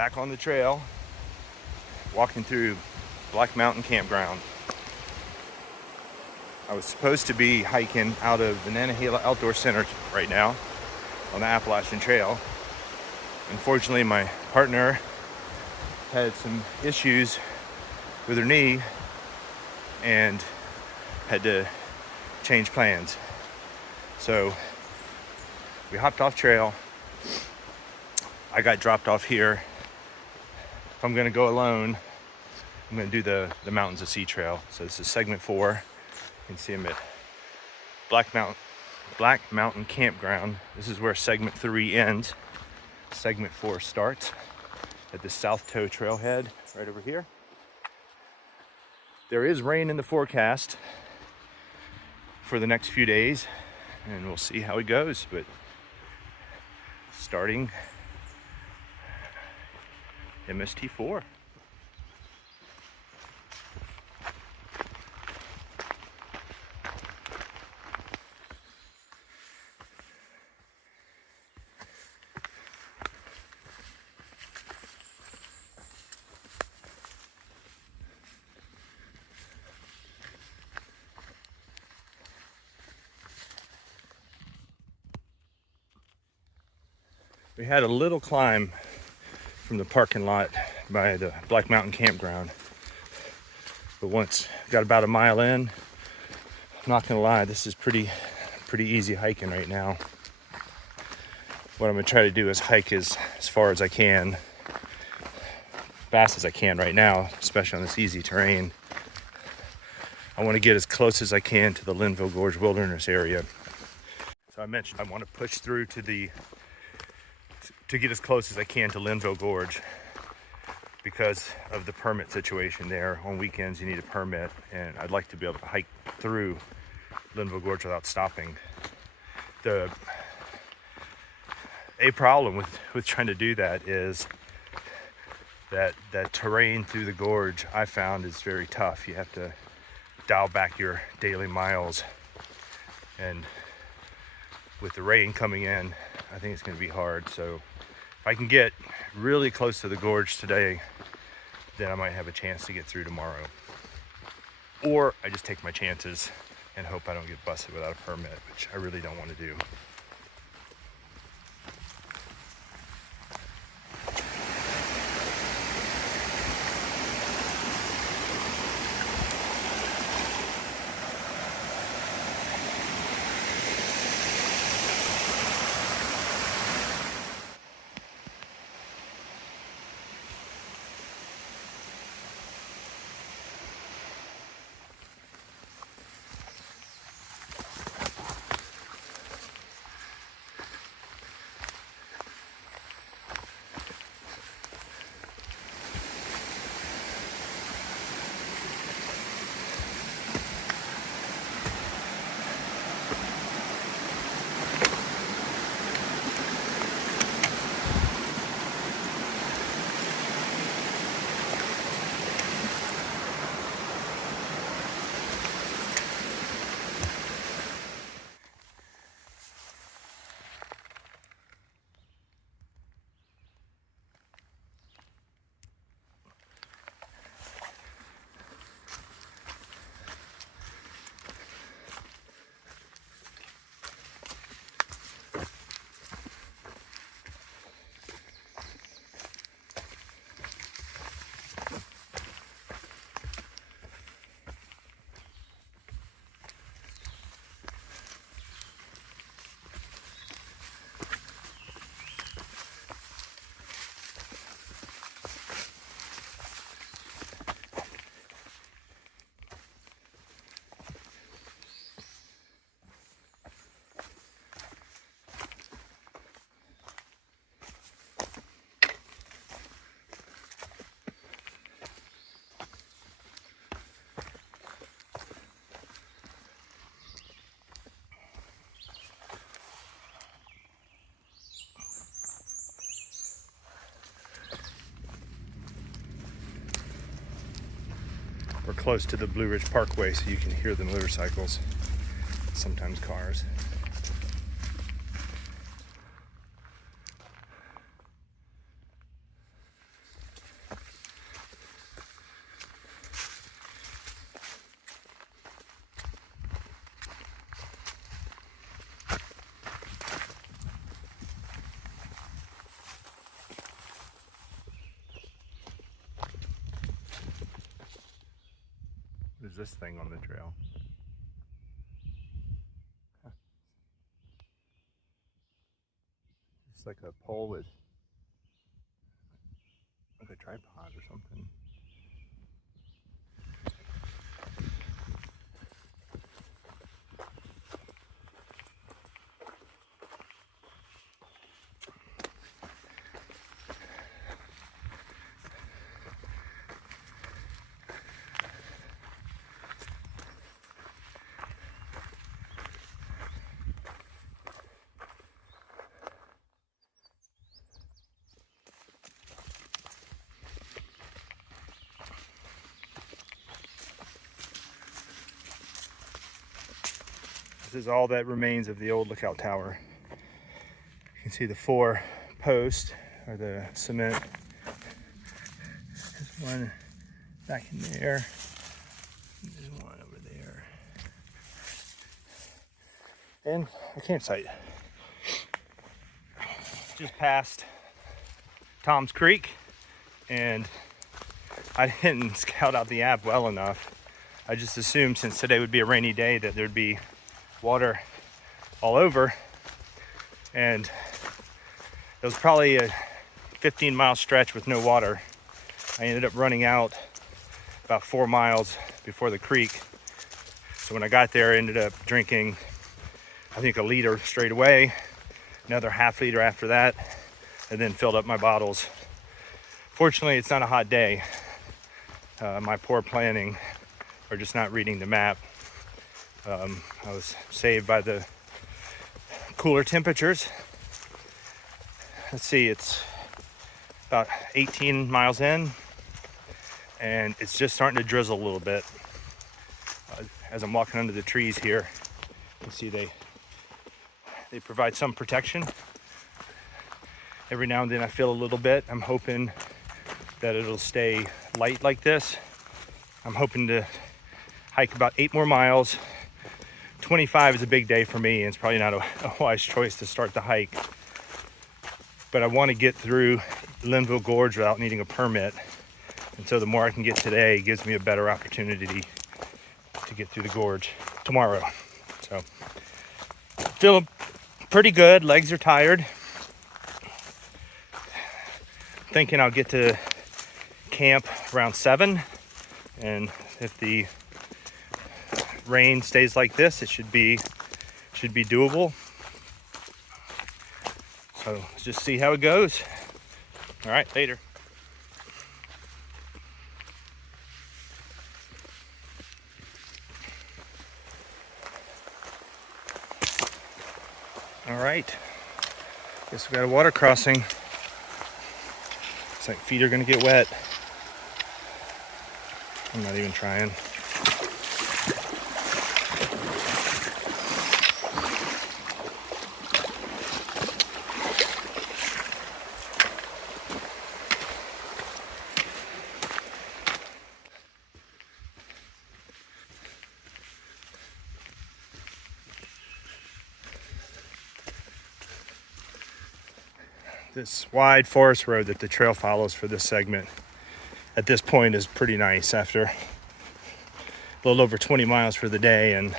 back on the trail, walking through Black Mountain Campground. I was supposed to be hiking out of the Nantahala Outdoor Center right now on the Appalachian Trail. Unfortunately, my partner had some issues with her knee and had to change plans. So we hopped off trail. I got dropped off here. If I'm gonna go alone, I'm gonna do the Mountains of Sea Trail. So this is segment 4. You can see them at Black Mountain Campground. This is where segment 3 ends. Segment 4 starts at the South Toe Trailhead right over here. There is rain in the forecast for the next few days, and we'll see how it goes. But starting MST4. We had a little climb from the parking lot by the Black Mountain Campground, but once got about a mile in, I'm not gonna lie, this is pretty easy hiking right now. What I'm gonna try to do is hike as far as I can, fast as I can right now, especially on this easy terrain. I want to get as close as I can to the Linville Gorge Wilderness Area. So I mentioned I want to push through to get as close as I can to Linville Gorge because of the permit situation there. On weekends you need a permit, and I'd like to be able to hike through Linville Gorge without stopping. A problem with trying to do that is that terrain through the gorge I found is very tough. You have to dial back your daily miles, and with the rain coming in, I think it's going to be hard. So if I can get really close to the gorge today, then I might have a chance to get through tomorrow. Or I just take my chances and hope I don't get busted without a permit, which I really don't want to do. We're close to the Blue Ridge Parkway, so you can hear the motorcycles, sometimes cars. this thing on the trail? Huh. It's like a pole with like a tripod or something. This is all that remains of the old lookout tower. You can see the 4 posts or the cement. There's one back in there. There's one over there. And a campsite. Just past Tom's Creek, and I didn't scout out the app well enough. I just assumed since today would be a rainy day that there'd be water all over, and it was probably a 15-mile stretch with no water. I ended up running out about 4 miles before the creek, so when I got there I ended up drinking I think a liter straight away, another half liter after that, and then filled up my bottles. Fortunately, it's not a hot day. My poor planning or just not reading the map, I was saved by the cooler temperatures. Let's see, it's about 18 miles in, and it's just starting to drizzle a little bit. As I'm walking under the trees here, you see they provide some protection. Every now and then I feel a little bit. I'm hoping that it'll stay light like this. I'm hoping to hike about 8 more miles. 25 is a big day for me, and it's probably not a wise choice to start the hike. But I want to get through Linville Gorge without needing a permit. And so the more I can get today gives me a better opportunity to get through the gorge tomorrow. So feeling pretty good. Legs are tired. Thinking I'll get to camp around 7, and if the rain stays like this, it should be doable. So let's just see how it goes. All right, later. All right, guess we got a water crossing. Looks like feet are gonna get wet. I'm not even trying. This wide forest road that the trail follows for this segment at this point is pretty nice after a little over 20 miles for the day, and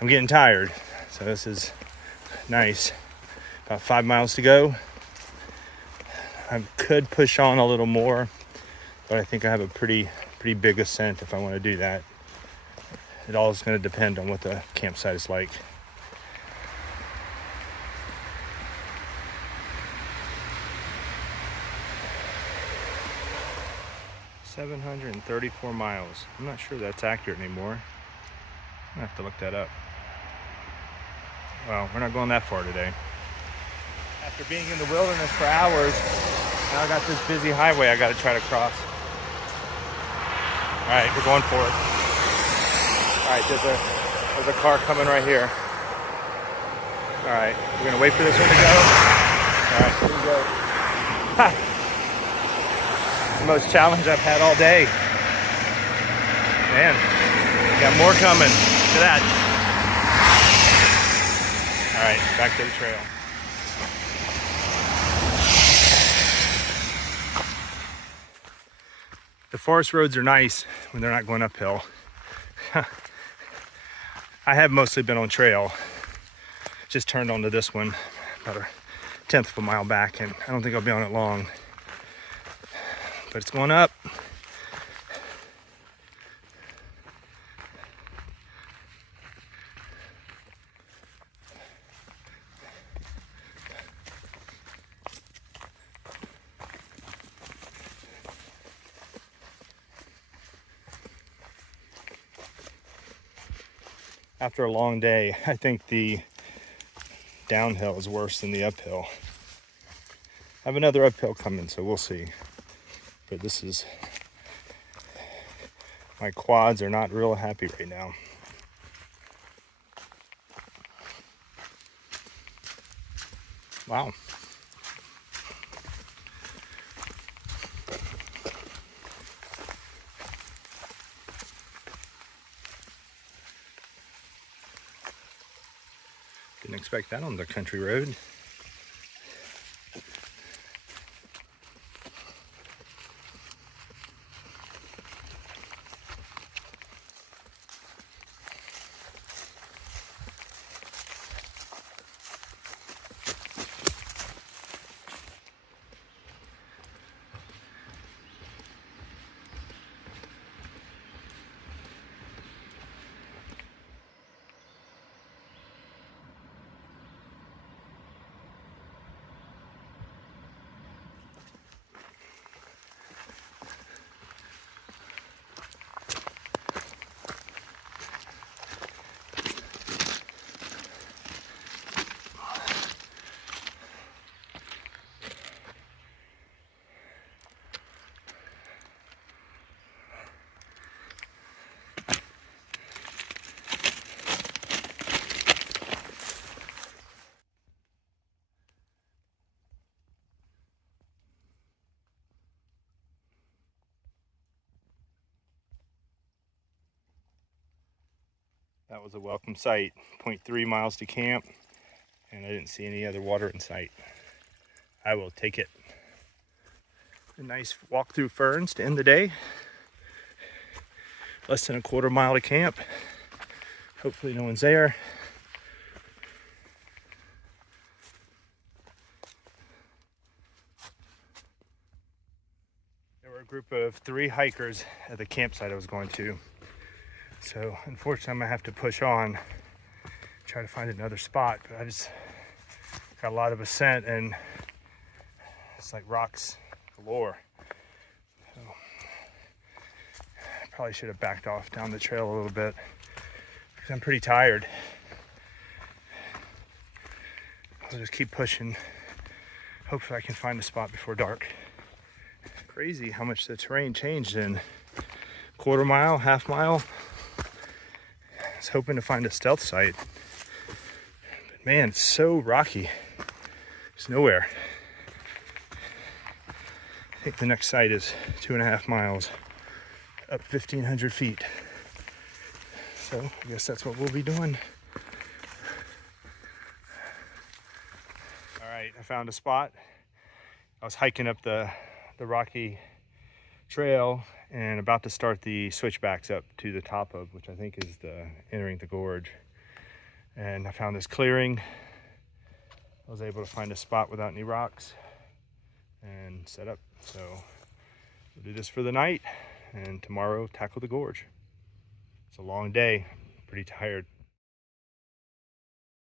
I'm getting tired, so this is nice. About 5 miles to go. I could push on a little more, but I think I have a pretty big ascent if I want to do that. It all is going to depend on what the campsite is like. $734 miles. I'm not sure that's accurate anymore. I'm gonna have to look that up. Well, we're not going that far today. After being in the wilderness for hours, now I got this busy highway I gotta try to cross. All right, we're going for it. All right, there's a car coming right here. All right, we're gonna wait for this one to go. All right, here we go. Ha! The most challenge I've had all day. Man, got more coming. Look at that. All right, back to the trail. The forest roads are nice when they're not going uphill. I have mostly been on trail. Just turned onto this one about a 1/10 of a mile back, and I don't think I'll be on it long. But it's going up. After a long day, I think the downhill is worse than the uphill. I have another uphill coming, so we'll see. But this is, my quads are not real happy right now. Wow. Didn't expect that on the country road. That was a welcome sight. 0.3 miles to camp, and I didn't see any other water in sight. I will take it. A nice walk through ferns to end the day. Less than a 1/4 mile to camp. Hopefully no one's there. There were a group of 3 hikers at the campsite I was going to. So unfortunately, I'm gonna have to push on, try to find another spot. But I just got a lot of ascent and it's like rocks galore. So I probably should have backed off down the trail a little bit because I'm pretty tired. I'll just keep pushing. Hopefully I can find a spot before dark. Crazy how much the terrain changed in 1/4 mile, 1/2 mile. I was hoping to find a stealth site, but man, it's so rocky. There's nowhere. I think the next site is 2.5 miles up 1,500 feet. So I guess that's what we'll be doing. All right, I found a spot. I was hiking up the rocky trail and about to start the switchbacks up to the top of, which I think is the entering the gorge. And I found this clearing. I was able to find a spot without any rocks and set up. So we'll do this for the night and tomorrow tackle the gorge. It's a long day, pretty tired.